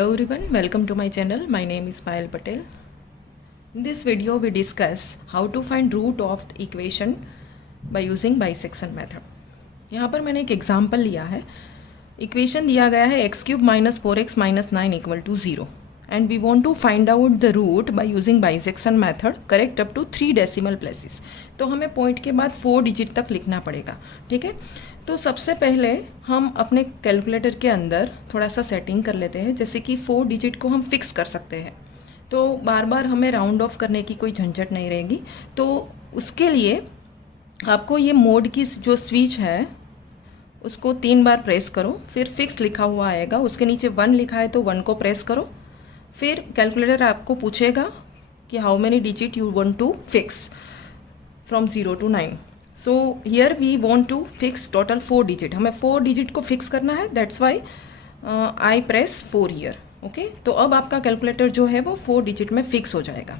Hello everyone, welcome to my channel. My name is Payal Patel. In this video we discuss how to find root of the equation by using bisection method. यहाँ पर मैंने एक example लिया है. Equation दिया गया है x³ - 4x - 9 = 0 and we want to find out the root by using bisection method correct up to 3 decimal places. तो हमें पॉइंट के बाद 4 डिजिट तक लिखना पड़ेगा. ठीक है, तो सबसे पहले हम अपने कैलकुलेटर के अंदर थोड़ा सा सेटिंग कर लेते हैं, जैसे कि 4 डिजिट को हम फिक्स कर सकते हैं, तो बार बार हमें राउंड ऑफ करने की कोई झंझट नहीं रहेगी. तो उसके लिए आपको ये मोड की जो स्विच है उसको 3 बार प्रेस करो, फिर फिक्स लिखा हुआ आएगा, उसके नीचे 1 लिखा है तो 1 को प्रेस करो. फिर कैलकुलेटर आपको पूछेगा कि how many digit you want to fix from 0 to 9. So here we want to fix total 4 digit. हमें 4 डिजिट को फिक्स करना है, that's why I press 4 here. Okay, तो अब आपका कैलकुलेटर जो है वो 4 डिजिट में फिक्स हो जाएगा.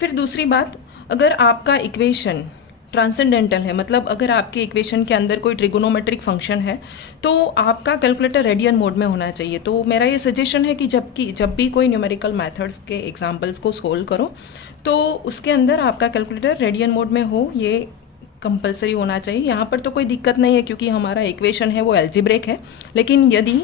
फिर दूसरी बात, अगर आपका इक्वेशन ट्रांसेंडेंटल है, मतलब अगर आपके इक्वेशन के अंदर कोई ट्रिगोनोमेट्रिक फंक्शन है, तो आपका कैलकुलेटर रेडियन मोड में होना चाहिए. तो मेरा ये सजेशन है कि जब भी कोई न्यूमेरिकल मेथड्स के एग्जांपल्स को सोल्व करो तो उसके अंदर आपका कैलकुलेटर रेडियन मोड में हो, ये कंपलसरी होना चाहिए. यहाँ पर तो कोई दिक्कत नहीं है क्योंकि हमारा इक्वेशन है वो एल्जेब्रिक है, लेकिन यदि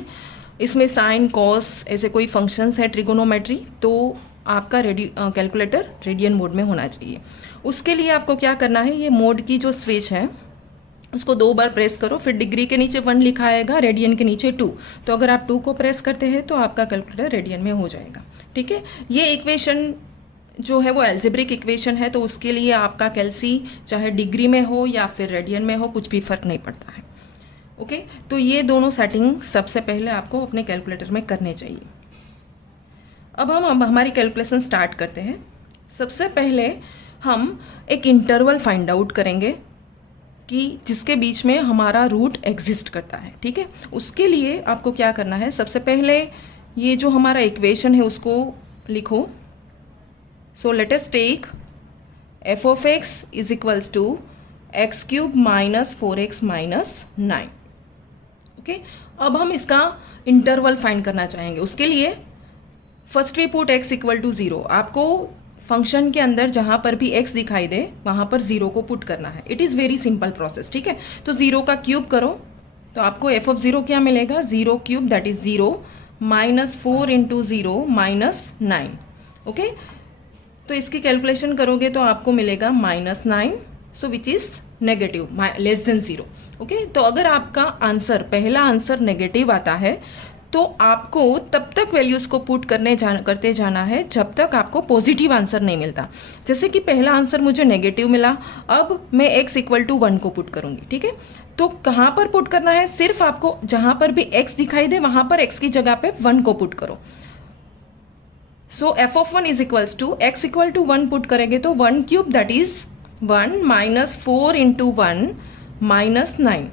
इसमें साइन कॉस ऐसे कोई फंक्शंस है ट्रिगोनोमेट्री, तो आपका कैलकुलेटर रेडियन मोड में होना चाहिए. उसके लिए आपको क्या करना है, ये मोड की जो स्विच है उसको 2 बार प्रेस करो, फिर डिग्री के नीचे 1 लिखा आएगा, रेडियन के नीचे 2. तो अगर आप 2 को प्रेस करते हैं तो आपका कैलकुलेटर रेडियन में हो जाएगा. ठीक है, ये इक्वेशन जो है वो एल्जेब्रिक इक्वेशन है, तो उसके लिए आपका कैल्सी चाहे डिग्री में हो या फिर रेडियन में हो, कुछ भी फर्क नहीं पड़ता है. ओके, तो ये दोनों सेटिंग सबसे पहले आपको अपने कैलकुलेटर में करने चाहिए. अब हम हमारी कैलकुलेशन स्टार्ट करते हैं. सबसे पहले हम एक इंटरवल फाइंड आउट करेंगे कि जिसके बीच में हमारा रूट एग्जिस्ट करता है. ठीक है, उसके लिए आपको क्या करना है, सबसे पहले ये जो हमारा इक्वेशन है उसको लिखो. So let us take f of x is equals to x³ - 4x - 9. Okay, अब हम इसका इंटरवल फाइंड करना चाहेंगे. उसके लिए फर्स्ट वी पुट x = 0. आपको फंक्शन के अंदर जहां पर भी x दिखाई दे वहां पर 0 को पुट करना है. It is very simple process. ठीक है, तो 0 का क्यूब करो तो आपको f of 0 क्या मिलेगा, 0³ दैट इज 0 -4 × 0 -9. ओके, तो इसकी कैलकुलेशन करोगे तो आपको मिलेगा -9, सो विच इज नेगेटिव <0। ओके, तो अगर आपका आंसर पहला आंसर नेगेटिव आता है तो आपको तब तक वैल्यूज को पुट करते जाना है जब तक आपको पॉजिटिव आंसर नहीं मिलता. जैसे कि पहला आंसर मुझे नेगेटिव मिला, अब मैं x = 1 को पुट करूंगी. ठीक है, तो कहाँ पर पुट करना है, सिर्फ आपको जहां पर भी x दिखाई दे वहां पर x की जगह पे 1 को पुट करो. सो f of 1 is equals to x = 1 put करेंगे तो 1³ that is 1 -4 × 1 -9.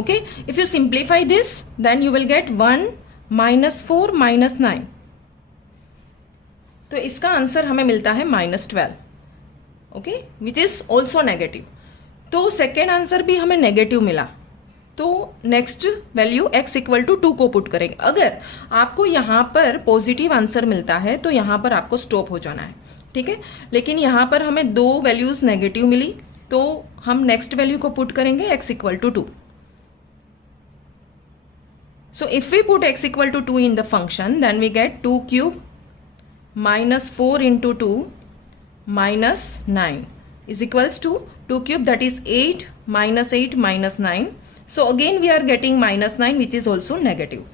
Okay, if you simplify this then you will get 1 -4 -9. तो इसका आंसर हमें मिलता है -12. Okay, which is also negative. तो सेकेंड आंसर भी हमें नेगेटिव मिला, तो नेक्स्ट वैल्यू x = 2 को पुट करेंगे. अगर आपको यहाँ पर पॉजिटिव आंसर मिलता है तो यहाँ पर आपको स्टॉप हो जाना है. ठीक है, लेकिन यहाँ पर हमें 2 वैल्यूज नेगेटिव मिली तो हम नेक्स्ट वैल्यू को पुट करेंगे x = 2. So if we put x = 2 in the function, then we get 2³ -4 × 2 -9 is equals to 2³ that is 8 -8 -9. So again we are getting -9 which is also negative.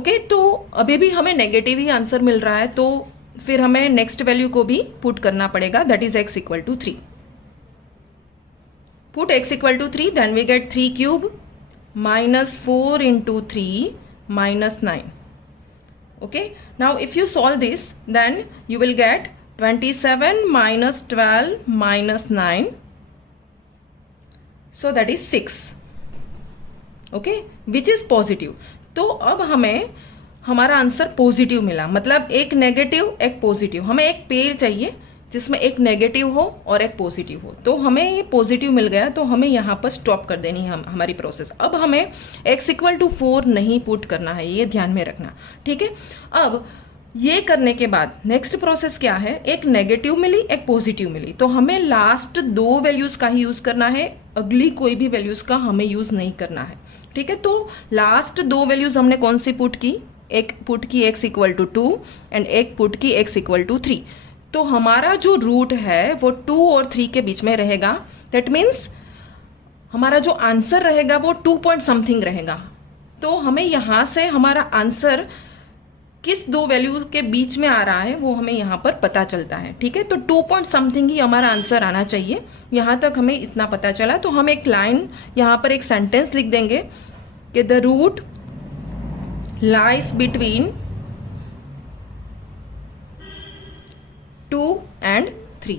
Okay, तो अभी भी हमें negative ही answer मिल रहा है, तो फिर हमें नेक्स्ट वैल्यू को भी पुट करना पड़ेगा, that is x = 3. Put x = 3, then we get 3³ -4 × 3 -9. Okay, now if you solve this then you will get 27 - 12 - 9, so that is 6. Okay, which is positive. तो अब हमें हमारा आंसर पॉजिटिव मिला, मतलब एक नेगेटिव एक पॉजिटिव. हमें एक पेयर चाहिए जिसमें एक नेगेटिव हो और एक पॉजिटिव हो। तो हमें ये पॉजिटिव मिल गया, तो हमें यहाँ पर स्टॉप कर देनी है हमारी प्रोसेस। अब हमें x=4 नहीं पुट करना है, ये ध्यान में रखना, ठीक है। अब ये करने के बाद नेक्स्ट प्रोसेस क्या है, एक नेगेटिव मिली एक पॉजिटिव मिली, तो हमें लास्ट 2 वैल्यूज का ही यूज करना है, अगली कोई भी वैल्यूज का हमें यूज नहीं करना है, ठीक है। तो लास्ट 2 वैल्यूज हमने कौन सी पुट की, एक पुट की x=2 एंड एक पुट की x=3। तो हमारा जो रूट है वो 2 और 3 के बीच में रहेगा। दैट मीन्स हमारा जो आंसर रहेगा वो 2 पॉइंट समथिंग रहेगा। तो हमें यहाँ से हमारा आंसर किस 2 वैल्यू के बीच में आ रहा है वो हमें यहाँ पर पता चलता है, ठीक है। तो 2 पॉइंट समथिंग ही हमारा आंसर आना चाहिए। यहाँ तक हमें इतना पता चला, तो हम एक लाइन यहाँ पर एक सेंटेंस लिख देंगे कि the root lies between 2 and 3।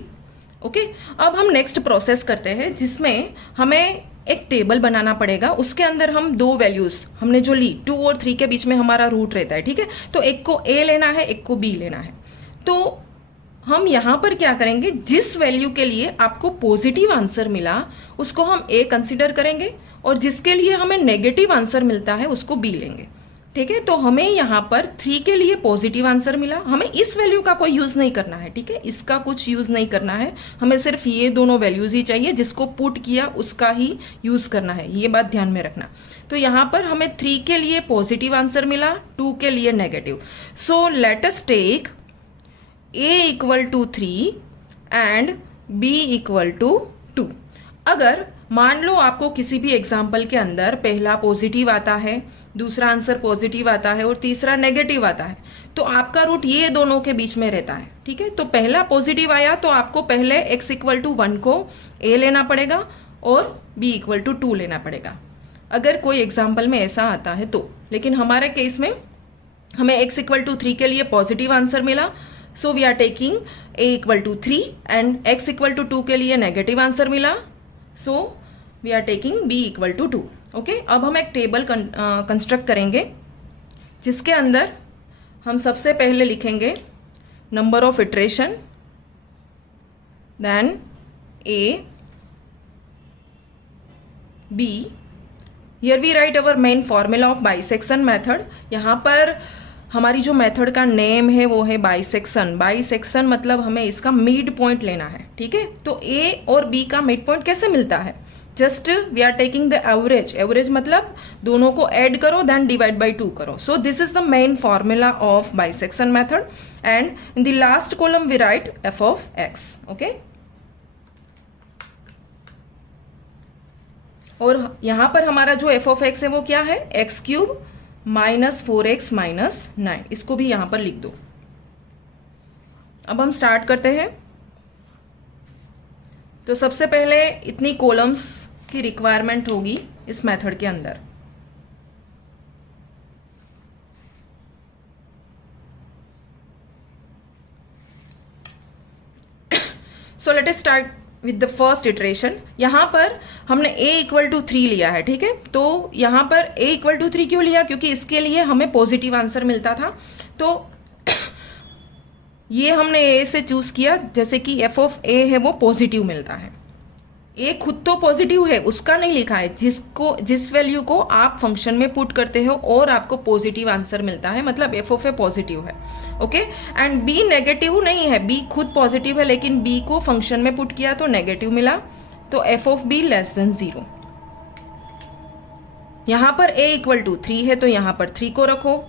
Okay, अब हम नेक्स्ट प्रोसेस करते हैं जिसमें हमें एक टेबल बनाना पड़ेगा। उसके अंदर हम 2 वैल्यूज हमने जो ली, 2 और 3 के बीच में हमारा रूट रहता है, ठीक है। तो एक को a लेना है, एक को b लेना है। तो हम यहाँ पर क्या करेंगे, जिस वैल्यू के लिए आपको पॉजिटिव आंसर मिला उसको हम a कंसिडर करेंगे, और जिसके लिए हमें नेगेटिव आंसर मिलता है उसको b लेंगे, ठीक है। तो हमें यहाँ पर 3 के लिए पॉजिटिव आंसर मिला, हमें इस वैल्यू का कोई यूज नहीं करना है, ठीक है। इसका कुछ यूज नहीं करना है, हमें सिर्फ ये दोनों वैल्यूज ही चाहिए, जिसको पुट किया उसका ही यूज करना है, ये बात ध्यान में रखना। तो यहाँ पर हमें 3 के लिए पॉजिटिव आंसर मिला, 2 के लिए negative. So let us take a=3 and b=2। अगर मान लो आपको किसी भी एग्जाम्पल के अंदर पहला पॉजिटिव आता है, दूसरा आंसर पॉजिटिव आता है और तीसरा नेगेटिव आता है, तो आपका रूट ये दोनों के बीच में रहता है, ठीक है। तो पहला पॉजिटिव आया तो आपको पहले x=1 को a लेना पड़ेगा और b=2 लेना पड़ेगा, अगर कोई एग्जाम्पल में ऐसा आता है तो। लेकिन हमारे केस में हमें x=3 के लिए पॉजिटिव आंसर मिला, so we are taking a=3 and x=2 के लिए नेगेटिव आंसर मिला, so we are taking b=2। Okay, अब हम एक टेबल कंस्ट्रक्ट करेंगे जिसके अंदर हम सबसे पहले लिखेंगे number of iteration, then a, b। Here we write our main formula of bisection method. यहाँ पर हमारी जो मेथड का नेम है वो है बाइसेक्शन। बाइसेक्शन मतलब हमें इसका मिड पॉइंट लेना है, ठीक है। तो a और b का मिड पॉइंट कैसे मिलता है, just we are taking the average. Average मतलब दोनों को ऐड करो देन डिवाइड बाई 2 करो। So this is the main formula of bisection method and in the last column we write f of x। Okay, और यहां पर हमारा जो f of x है वो क्या है, x³ - 4x - 9। इसको भी यहां पर लिख दो। अब हम स्टार्ट करते हैं। तो सबसे पहले इतनी कॉलम्स की रिक्वायरमेंट होगी इस मेथड के अंदर। सो let us start with the first iteration. यहां पर हमने a=3 लिया है, ठीक है। तो यहां पर a=3 क्यों लिया, क्योंकि इसके लिए हमें पॉजिटिव आंसर मिलता था। तो ये हमने a से चूज किया, जैसे कि f of a है वो पॉजिटिव मिलता है। a खुद तो पॉजिटिव है, उसका नहीं लिखा है, जिस वैल्यू को आप फंक्शन में पुट करते हो और आपको पॉजिटिव आंसर मिलता है, मतलब f of a पॉजिटिव है। ओके, एंड b नेगेटिव नहीं है, b खुद पॉजिटिव है लेकिन b को फंक्शन में पुट किया तो नेगेटिव मिला, तो f of b < 0। यहां पर a=3 है तो यहां पर 3 को रखो,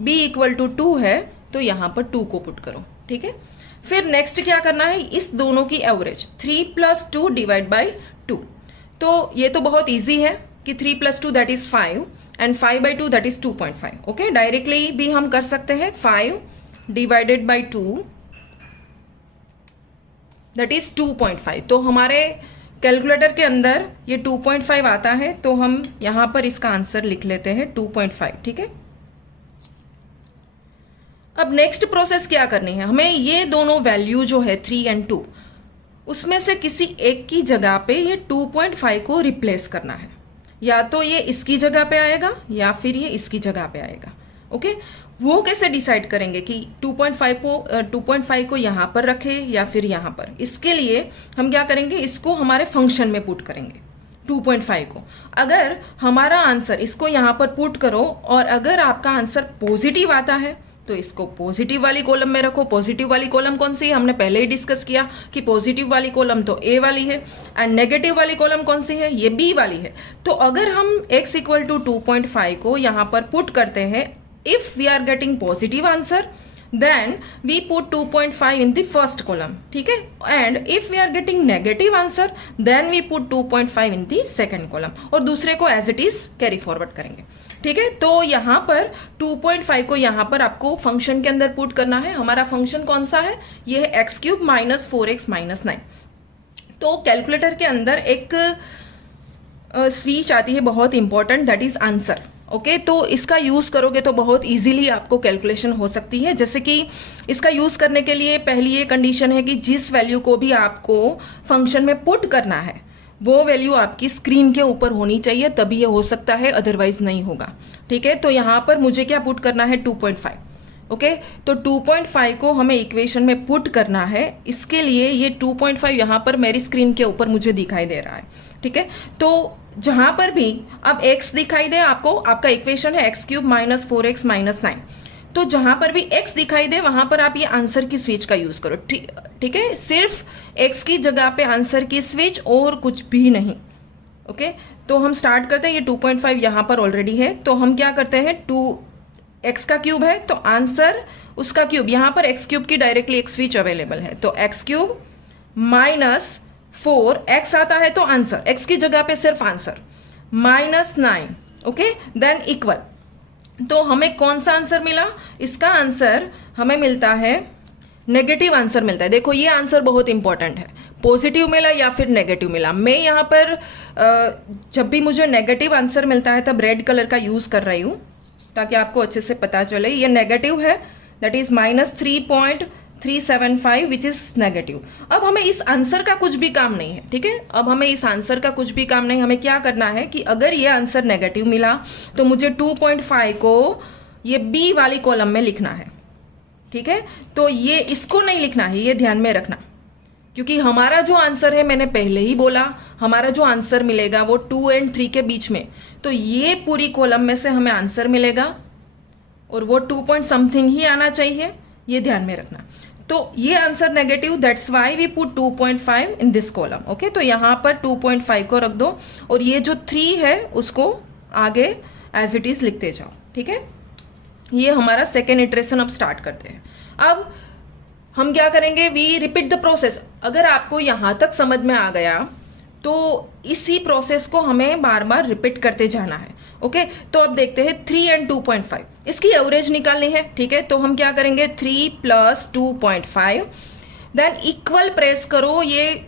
b=2 है तो यहां पर 2 को पुट करो, ठीक है। फिर नेक्स्ट क्या करना है, इस दोनों की एवरेज 3 + 2 डिवाइड बाई 2। तो ये तो बहुत इजी है कि 3 + 2 that is 5 and 5/2 that is 2.5। Okay, directly भी हम कर सकते हैं, 5 डिवाइडेड बाई 2 दैट इज 2.5। तो हमारे कैलकुलेटर के अंदर ये 2.5 आता है, तो हम यहां पर इसका आंसर लिख लेते हैं 2.5, ठीक है। अब नेक्स्ट प्रोसेस क्या करनी है, हमें ये दोनों वैल्यू जो है 3 और 2, उसमें से किसी एक की जगह पे ये 2.5 को रिप्लेस करना है। या तो ये इसकी जगह पे आएगा या फिर ये इसकी जगह पे आएगा। ओके, वो कैसे डिसाइड करेंगे कि 2.5 को यहाँ पर रखे या फिर यहाँ पर? इसके लिए हम क्या करेंगे, इसको हमारे फंक्शन में पुट करेंगे 2.5 को। अगर हमारा आंसर, इसको यहाँ पर पुट करो और अगर आपका आंसर पॉजिटिव आता है तो इसको पॉजिटिव वाली कॉलम में रखो। पॉजिटिव वाली कॉलम कौन सी है? हमने पहले ही डिस्कस किया कि पॉजिटिव वाली कॉलम तो ए वाली है एंड नेगेटिव वाली कॉलम कौन सी है? ये बी वाली है। तो अगर हम x इक्वल टू 2.5 को यहाँ पर पुट करते हैं, if we are getting positive answer then we put 2.5 in the first column, ठीक है, and if we are getting negative answer then we put 2.5 in the second column और दूसरे को as it is carry forward करेंगे, ठीक है। तो यहाँ पर 2.5 को यहाँ पर आपको फंक्शन के अंदर पुट करना है। हमारा फंक्शन कौन सा है? ये है x³ माइनस 4x माइनस 9। तो कैलकुलेटर के अंदर एक स्विच आती है बहुत important, that is answer. Okay, तो इसका यूज़ करोगे तो बहुत इजीली आपको कैलकुलेशन हो सकती है। जैसे कि इसका यूज़ करने के लिए पहली ये कंडीशन है कि जिस वैल्यू को भी आपको फंक्शन में पुट करना है वो वैल्यू आपकी स्क्रीन के ऊपर होनी चाहिए, तभी ये हो सकता है, अदरवाइज नहीं होगा, ठीक है। तो यहाँ पर मुझे क्या पुट करना है? 2.5। ओके, तो 2.5 को हमें इक्वेशन में पुट करना है। इसके लिए ये 2.5 यहाँ पर मेरी स्क्रीन के ऊपर मुझे दिखाई दे रहा है, ठीक है। तो जहां पर भी अब x दिखाई दे आपको, आपका इक्वेशन है x³ माइनस 4x माइनस 9, तो जहां पर भी x दिखाई दे वहां पर आप ये आंसर की स्विच का यूज करो, ठीक है। सिर्फ x की जगह पे आंसर की स्विच और कुछ भी नहीं। ओके, तो हम स्टार्ट करते हैं। ये 2.5 यहाँ पर ऑलरेडी है, तो हम क्या करते हैं, 2x का क्यूब है तो आंसर उसका क्यूब, यहाँ पर x³ की डायरेक्टली एक स्विच अवेलेबल है, तो x³ माइनस 4, x आता है तो आंसर, x की जगह पे सिर्फ answer, minus 9। Okay, then equal. तो हमें कौन सा आंसर मिला? इसका आंसर हमें मिलता है, नेगेटिव आंसर मिलता है। देखो ये आंसर बहुत इंपॉर्टेंट है, पॉजिटिव मिला या फिर नेगेटिव मिला। मैं यहाँ पर जब भी मुझे नेगेटिव आंसर मिलता है तब रेड कलर का यूज कर रही हूँ ताकि आपको अच्छे से पता चले। ये नेगेटिव है, that is minus 3.375 which is negative. अब हमें इस आंसर का कुछ भी काम नहीं है, ठीक है। अब हमें इस आंसर का कुछ भी काम नहीं, हमें क्या करना है कि अगर ये आंसर नेगेटिव मिला तो मुझे 2.5 को ये बी वाली कॉलम में लिखना है, ठीक है। तो ये इसको नहीं लिखना है, ये ध्यान में रखना, क्योंकि हमारा जो आंसर है, मैंने पहले ही बोला, हमारा जो आंसर मिलेगा वो 2 और 3 के बीच में, तो ये पूरी कॉलम में से हमें आंसर मिलेगा और वो 2 पॉइंट समथिंग ही आना चाहिए, ये ध्यान में रखना। तो ये answer negative, that's why we put 2.5 in this column. Okay, तो यहाँ पर 2.5 को रख दो और ये जो 3 है उसको आगे एज इट इज लिखते जाओ, ठीक है। ये हमारा सेकेंड इटरेशन अब स्टार्ट करते हैं। अब हम क्या करेंगे, वी रिपीट द प्रोसेस। अगर आपको यहां तक समझ में आ गया तो इसी प्रोसेस को हमें बार बार रिपीट करते जाना है। ओके, तो अब देखते हैं 3 और 2.5, इसकी एवरेज निकालनी है, ठीक है। तो हम क्या करेंगे, 3 प्लस 2.5 देन इक्वल प्रेस करो, ये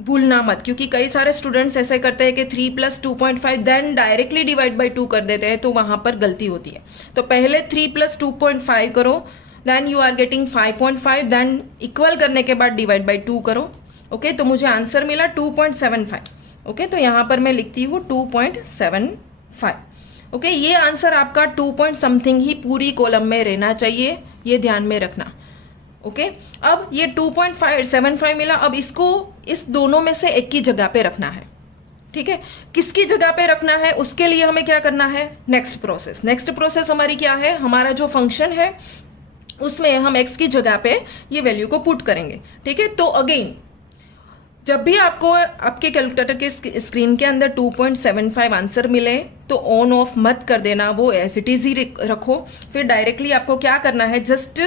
भूलना मत, क्योंकि कई सारे स्टूडेंट्स ऐसे करते हैं कि 3 plus 2.5 then directly divide by 2 कर देते हैं, तो वहां पर गलती होती है। तो पहले 3 प्लस 2.5 करो, then you are getting 5.5, then equal करने के बाद डिवाइड बाई 2 करो। ओके, तो मुझे आंसर मिला 2.75। ओके, तो यहां पर मैं लिखती हूँ 2.75। ओके, ये आंसर आपका 2 पॉइंट समथिंग ही पूरी कॉलम में रहना चाहिए, ये ध्यान में रखना। ओके, अब ये 2.75 मिला, अब इसको इस दोनों में से एक की जगह पे रखना है, ठीक है। किसकी जगह पे रखना है, उसके लिए हमें क्या करना है, नेक्स्ट प्रोसेस हमारी क्या है, हमारा जो फंक्शन है उसमें हम x की जगह पे ये वैल्यू को पुट करेंगे, ठीक है। तो अगेन जब भी आपको आपके कैलकुलेटर के स्क्रीन के अंदर 2.75 आंसर मिले तो ऑन ऑफ मत कर देना, वो एज इट इज ही रखो। फिर डायरेक्टली आपको क्या करना है, जस्ट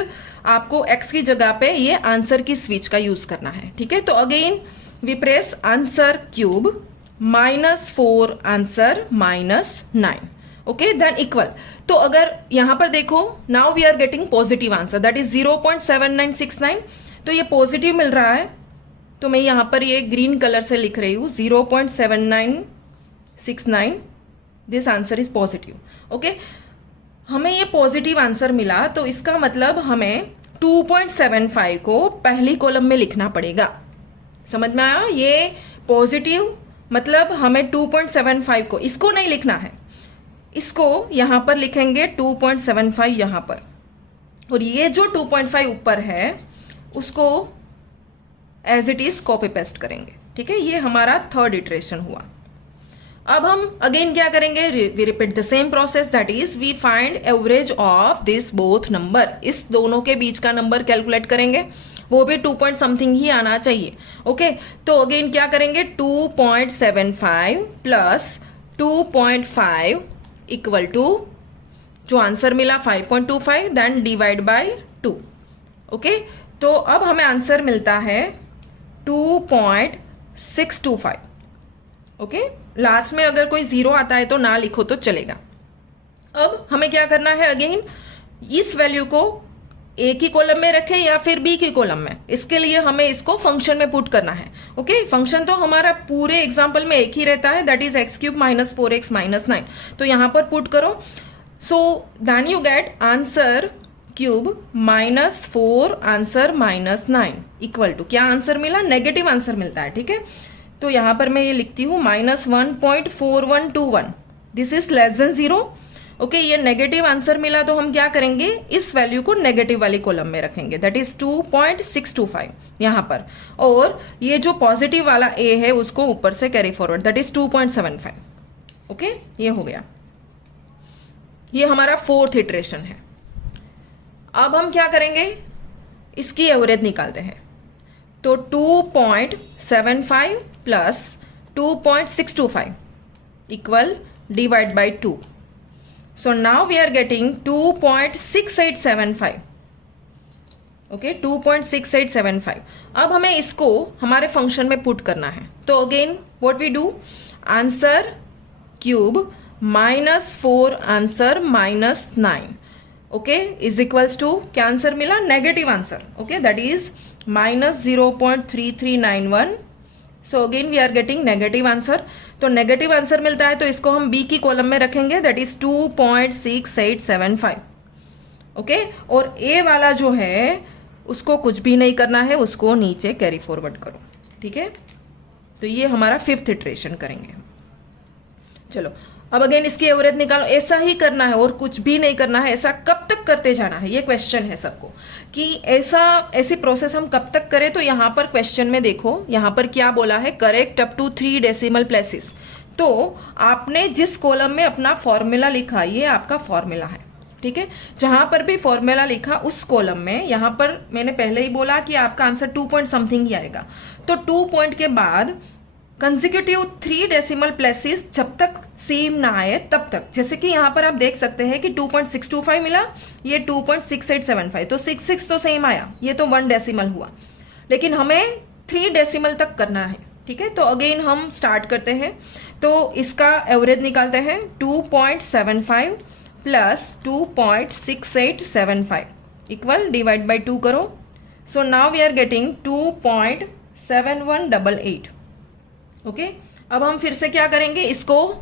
आपको x की जगह पे ये आंसर की स्विच का यूज करना है, ठीक है। तो again we press answer cube -4 answer -9। Okay, then equal. तो अगर यहां पर देखो, now we are getting positive answer, that is 0.7969। तो ये पॉजिटिव मिल रहा है, तो मैं यहां पर ये ग्रीन कलर से लिख रही हूं 0.7969, this answer is positive. Okay, हमें ये पॉजिटिव आंसर मिला, तो इसका मतलब हमें 2.75 को पहली कॉलम में लिखना पड़ेगा। समझ में आया, ये पॉजिटिव मतलब हमें 2.75 को, इसको नहीं लिखना है, इसको यहाँ पर लिखेंगे 2.75 यहाँ पर, और ये जो 2.5 ऊपर है उसको as it is copy paste करेंगे। ठीक है, ये हमारा थर्ड इटरेशन हुआ। अब हम अगेन क्या करेंगे, we repeat the same process, that is we find average of this both number. इस दोनों के बीच का नंबर कैलकुलेट करेंगे, वो भी 2 पॉइंट समथिंग ही आना चाहिए। ओके, तो अगेन क्या करेंगे, 2.75 प्लस 2.5 इक्वल टू जो आंसर मिला 5.25, देन डिवाइड बाय 2। ओके, तो अब हमें आंसर मिलता है 2.625। ओके, लास्ट में अगर कोई जीरो आता है तो ना लिखो तो चलेगा। अब हमें क्या करना है, अगेन इस वैल्यू को ए की कॉलम में रखें या फिर बी की कॉलम में, इसके लिए हमें इसको फंक्शन में पुट करना है। ओके, फंक्शन तो हमारा पूरे एग्जाम्पल में एक ही रहता है, that is x³ minus 4x minus 9। तो यहां पर पुट करो, so then you get answer cube minus 4 answer minus 9 equal to, क्या आंसर मिला, नेगेटिव आंसर मिलता है। ठीक है, तो यहां पर मैं ये लिखती हूं -1.4121, this is less than 0। Okay, ये नेगेटिव आंसर मिला तो हम क्या करेंगे, इस वैल्यू को नेगेटिव वाली कॉलम में रखेंगे, दैट इज 2.625 यहां पर, और ये जो पॉजिटिव वाला ए है उसको ऊपर से carry forward, that is 2.75। Okay, ये हो गया, ये हमारा फोर्थ इटरेशन है। अब हम क्या करेंगे, इसकी एवरेज निकालते हैं। तो 2.75 plus 2.625 equal divide by 2। So now we are getting 2.6875. Okay, 2.6875। अब हमें इसको हमारे फंक्शन में पुट करना है। तो again what we do, answer cube minus 4 answer minus 9, okay, is equals to, क्या आंसर मिला, negative answer. Okay, that is minus 0.3391। So again we are getting negative answer. तो नेगेटिव आंसर मिलता है तो इसको हम बी की कॉलम में रखेंगे, दैट इज 2.6875। ओके, और ए वाला जो है उसको कुछ भी नहीं करना है, उसको नीचे कैरी फॉरवर्ड करो। ठीक है, तो ये हमारा फिफ्थ इटरेशन करेंगे। चलो, अब अगेन इसकी एवरेज निकालो, ऐसा ही करना है और कुछ भी नहीं करना है। ऐसा कब तक करते जाना है, ये क्वेश्चन है सबको कि ऐसी प्रोसेस हम कब तक करें। तो यहाँ पर क्वेश्चन में देखो, यहाँ पर क्या बोला है, correct up to 3 decimal places. तो आपने जिस कॉलम में अपना फॉर्मूला लिखा, ये आपका फॉर्मूला है। ठीक है, जहां पर भी फॉर्मूला लिखा उस कॉलम में, यहां पर मैंने पहले ही बोला कि आपका आंसर 2 पॉइंट समथिंग ही आएगा। तो 2 पॉइंट के बाद कंसेक्यूटिव 3 डेसिमल प्लेसेस जब तक सेम ना आए तब तक, जैसे कि यहाँ पर आप देख सकते हैं कि 2.625 मिला, ये 2.6875, तो 66 तो सेम आया, ये तो 1 डेसिमल हुआ, लेकिन हमें 3 डेसिमल तक करना है। ठीक है, तो अगेन हम स्टार्ट करते हैं। तो इसका एवरेज निकालते हैं, 2.75 प्लस 2.6875 इक्वल डिवाइड बाई 2 करो। So now we are getting 2.7188। Okay, अब हम फिर से क्या करेंगे, इसको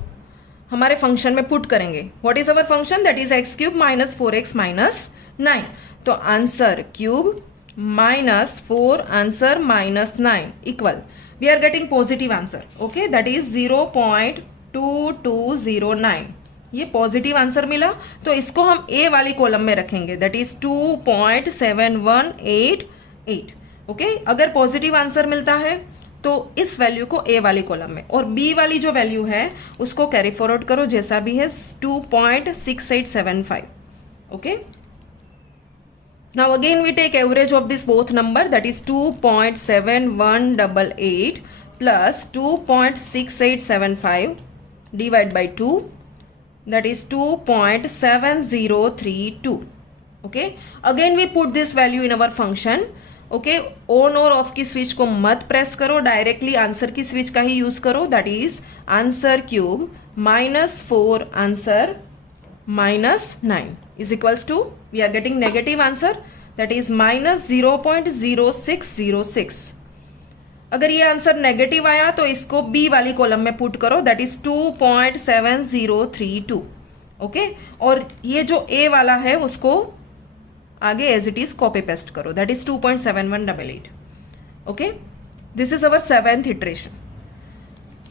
हमारे फंक्शन में पुट करेंगे। What is our function, that is x³ minus 4x minus 9। तो answer cube minus 4 answer minus 9 equal, we are getting positive answer. Okay, that is 0.2209, ये पॉजिटिव आंसर मिला। तो इसको हम ए वाली कॉलम में रखेंगे, दैट इज 2.7188। ओके, अगर पॉजिटिव आंसर मिलता है तो इस वैल्यू को ए वाली कॉलम में, और बी वाली जो वैल्यू है उसको कैरी फॉरवर्ड करो जैसा भी है, 2.6875। Okay, now again we take average of this both number, that is 2.7188 plus 2.6875 divide by 2, that is 2.7032. okay, again we put this value in our function. ओके, ऑन और ऑफ की switch को मत press करो, डायरेक्टली आंसर की switch का ही use करो, that is answer cube minus 4 answer minus 9 is equals to, we are getting negative answer, that is minus 0.0606। अगर ये आंसर नेगेटिव आया तो इसको बी वाली कॉलम में पुट करो, दैट इज 2.7032। ओके, और ये जो ए वाला है उसको आगे as it is copy paste करो, that is 2.7188। Okay, this is our 7th iteration.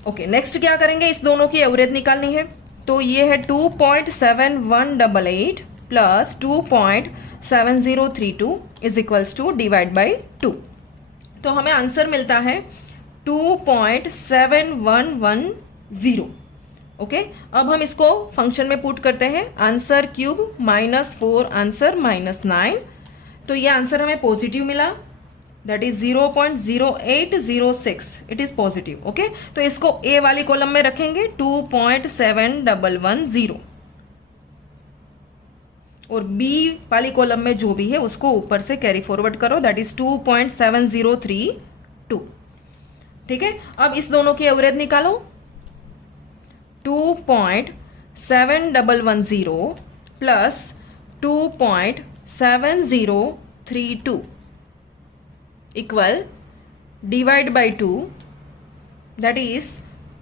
Okay, next क्या करेंगे, इस दोनों की एवरेज निकालनी है। तो ये है 2.7188 plus 2.7032 is equals to divide by 2। तो हमें आंसर मिलता है 2.7110। ओके, अब हम इसको फंक्शन में पुट करते हैं। आंसर क्यूब -4 आंसर -9, तो ये आंसर हमें पॉजिटिव मिला, that is 0.0806, it is positive. Okay, तो इसको ए वाली कॉलम में रखेंगे 2.7110 और बी वाली कॉलम में जो भी है उसको ऊपर से कैरी फॉरवर्ड करो, दैट इज 2.7032। ठीक है, अब इस दोनों की एवरेज निकालो। 2.7110 plus 2.7032 equal divide by 2, that is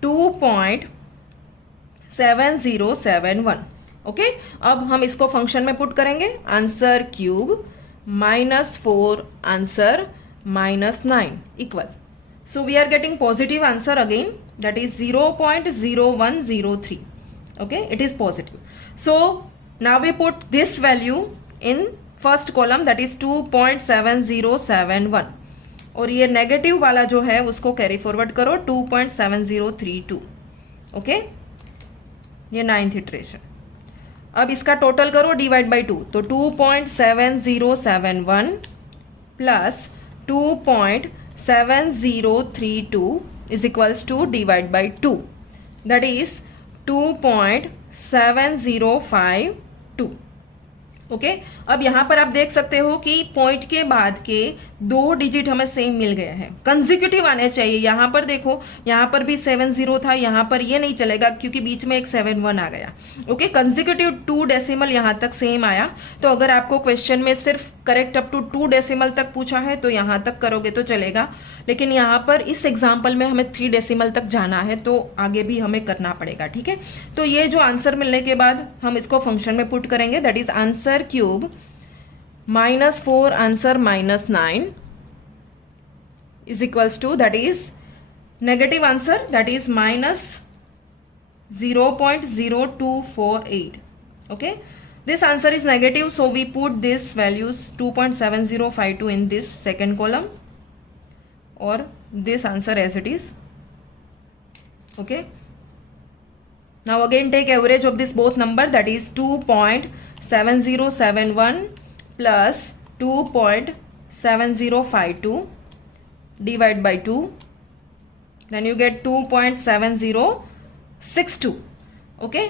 2.7071। Okay, अब हम इसको फंक्शन में पुट करेंगे। Answer cube -4 answer -9 equal, so we are getting positive answer again, that is 0.0103. okay, it is positive. So now we put this value in first column, that is 2.7071 और ये negative वाला जो है उसको carry forward करो 2.7032। Okay, ये 9th iteration. अब इसका टोटल करो डिवाइड बाई 2, तो 2.7071 plus 2.7032 is equals to divide by 2, that is 2.7052। Okay, अब यहां पर आप देख सकते हो कि पॉइंट के बाद के 2 डिजिट हमें सेम मिल गए हैं, कंसेक्यूटिव आने चाहिए। यहां पर देखो, यहां पर भी 70 था, यहां पर ये नहीं चलेगा क्योंकि बीच में एक 71 आ गया। ओके, कंसेक्यूटिव 2 डेसिमल यहां तक सेम आया। तो अगर आपको क्वेश्चन में सिर्फ करेक्ट अप टू 2 डेसिमल तक पूछा है तो यहां तक करोगे तो चलेगा, लेकिन यहां पर इस एग्जाम्पल में हमें 3 डेसिमल तक जाना है तो आगे भी हमें करना पड़ेगा। ठीक है, तो ये जो आंसर मिलने के बाद हम इसको फंक्शन में पुट करेंगे, that is answer cube -4 answer -9 is equals to, that is negative answer, that is -0.0248. okay, this answer is negative, so we put this values 2.7052 in this second column or this answer as it is. okay, now again take average of this both number, that is 2.7071 plus 2.7052 divide by 2, then you get 2.7062। Okay,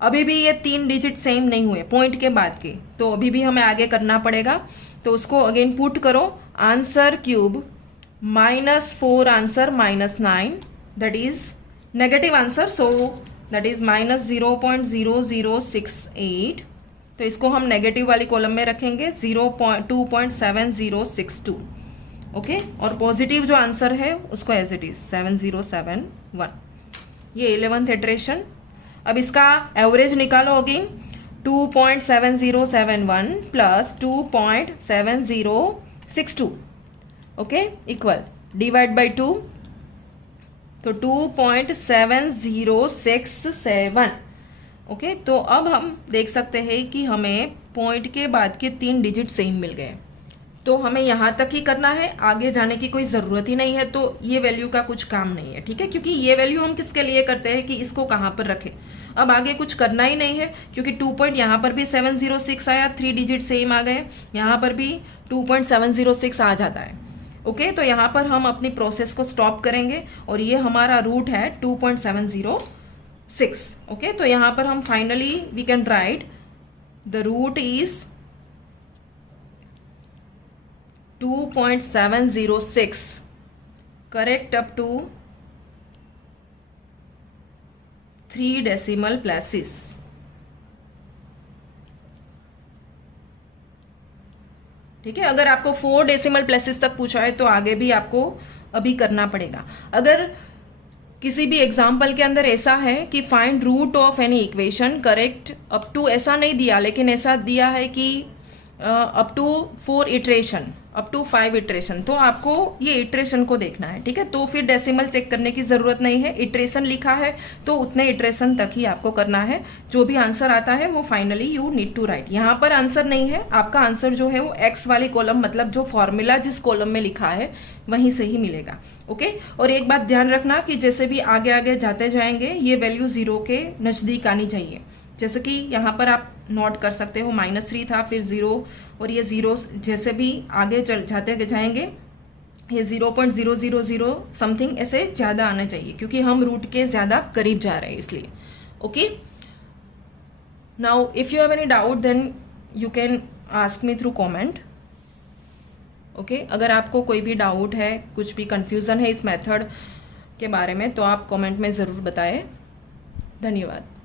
अभी भी ये 3 digit same नहीं हुए point के बाद के, तो अभी भी हमें आगे करना पड़ेगा। तो उसको अगेन पुट करो। Answer cube -4 answer -9, that is negative answer, so that is -0.0068। तो इसको हम नेगेटिव वाली कॉलम में रखेंगे 2.7062। ओके, और पॉजिटिव जो आंसर है उसको एज इट इज 7071। ये 11th इटरेशन। अब इसका एवरेज निकालो again, 2.7071 plus 2.7062। Okay, equal divide by 2, तो 2.7067। ओके, तो अब हम देख सकते हैं कि हमें पॉइंट के बाद के 3 डिजिट सेम मिल गए, तो हमें यहाँ तक ही करना है, आगे जाने की कोई ज़रूरत ही नहीं है। तो ये वैल्यू का कुछ काम नहीं है, ठीक है, क्योंकि ये वैल्यू हम किसके लिए करते हैं कि इसको कहाँ पर रखें। अब आगे कुछ करना ही नहीं है, क्योंकि 2 पॉइंट यहाँ पर भी 706 आया, 3 डिजिट सेम आ गए, यहाँ पर भी 2.706 आ जाता है। ओके, तो यहाँ पर हम अपनी प्रोसेस को स्टॉप करेंगे और ये हमारा रूट है 2.706। ओके, तो यहाँ पर हम finally we can write the root is 2.706 correct up to 3 decimal places। ठीक है, अगर आपको 4 डेसिमल प्लेसेस तक पूछा है तो आगे भी आपको अभी करना पड़ेगा। अगर किसी भी एग्जाम्पल के अंदर ऐसा है कि find root of any equation correct up to, ऐसा नहीं दिया लेकिन ऐसा दिया है कि up to 4 iteration, up to 5 iteration, तो आपको ये इटरेशन को देखना है, ठीक है। तो फिर डेसिमल चेक करने की जरूरत नहीं है, इटरेशन लिखा है तो उतने इटरेशन तक ही आपको करना है। जो भी आंसर आता है वो finally you need to write. यहाँ पर आंसर नहीं है, आपका आंसर जो है वो एक्स वाले कॉलम, मतलब जो फॉर्मूला जिस कॉलम में लिखा है वहीं से ही मिलेगा। ओके, और एक बात ध्यान रखना कि जैसे भी आगे आगे जाते जाएंगे ये वैल्यू 0 के नजदीक आनी चाहिए। जैसे कि यहाँ पर आप नोट कर सकते हो -3 था, फिर 0, और ये 0 जैसे भी आगे जाते जाएंगे ये 0.000 समथिंग ऐसे ज़्यादा आना चाहिए, क्योंकि हम रूट के ज़्यादा करीब जा रहे हैं इसलिए। Okay, now if you have any doubt then you can ask me through comment. Okay, अगर आपको कोई भी डाउट है, कुछ भी कंफ्यूजन है इस मेथड के बारे में, तो आप कमेंट में ज़रूर बताएं। धन्यवाद।